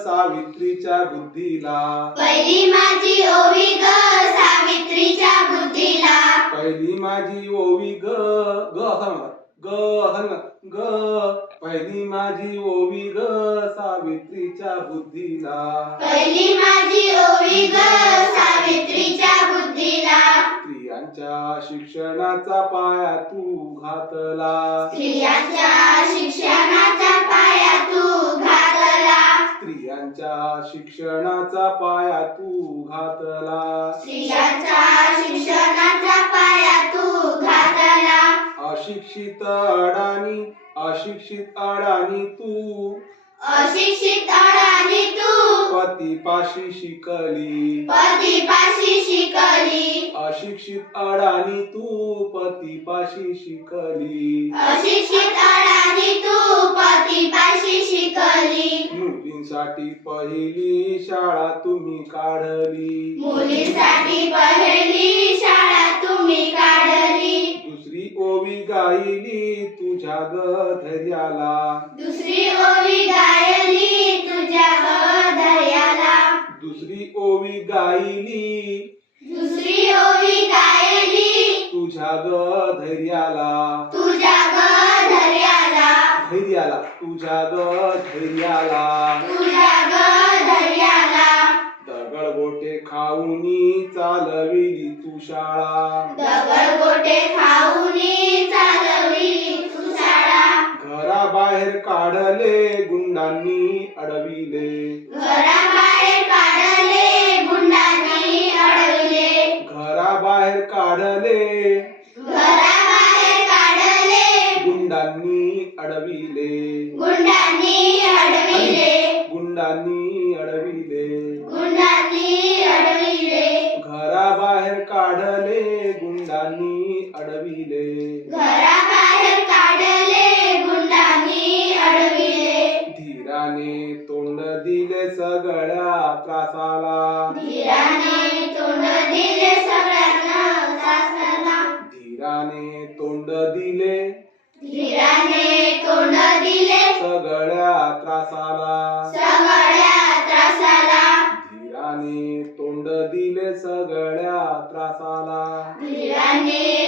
सावित्रीच्या बुद्धीला पहिली माझी ओवी ग सावित्रीच्या बुद्धीला पहिली माझी ओवी ग ग असा म्हणा ग असा म्हणा ग पहिली माझी ओवी ग सावित्रीच्या बुद्धीला पहिली माझी ओवी ग सावित्रीच्या बुद्धीला स्त्रियांच्या शिक्षणाचा पाया तू घातला स्त्रियांच्या शिक्षणाचा पाया तू घातला स्त्रियांच्या शिक्षणाचा पाया तू घातला स्त्रियांच्या शिक्षणाचा पाया तू घातला अशिक्षित अडाणी तू अशिक्षित अडाणी तू पतीपाशी शिकली पतीपाशी शिकली अशिक्षित अडाणी तू पतीपाशी शिकली अशिक्षित अडाणी तू पतीपाशी शिकली मुलींसाठी पहिली शाळा तुम्ही काढली मुलींसाठी पहिली शाळा तुम्ही काढली दुसरी ओवी गायली तुझ्या धैर्याला दुसरी ओवी गायली तुझ्या धैर्याला दुसरी ओवी गायली दुसरी ओवी गायली तुझ्या धैर्याला तुझ्या धैर्याला धैर्याला तुझ्या धैर्याला तुझ्या धैर्याला दगड गोटे खाऊनी चालविली तू शाळा दगड गोटे खाऊनी चालविली तू शाळा घराबाहेर काढले गुंडांनी अडविले घराबाहेर काढले गुंडांनी अडविले घराबाहेर काढले घराबाहेर काढले गुंडांनी अडविले गुंडांनी अडविले गुंडांनी अडविले गुंडांनी अडविले घराबाहेर काढले गुंडांनी अडविले घराबाहेर काढले गुंडांनी अडविले धीराने तोंड दिले सगळ्या त्रासाला धीराने तोंड दिले सगळ्यांना त्रासाला धीराने तोंड दिले धीराने तोंड दिले सगळ्या त्रासाला सगळ्या त्रासाला धीराने तोंड दिले सगळ्या त्रासाला धीराने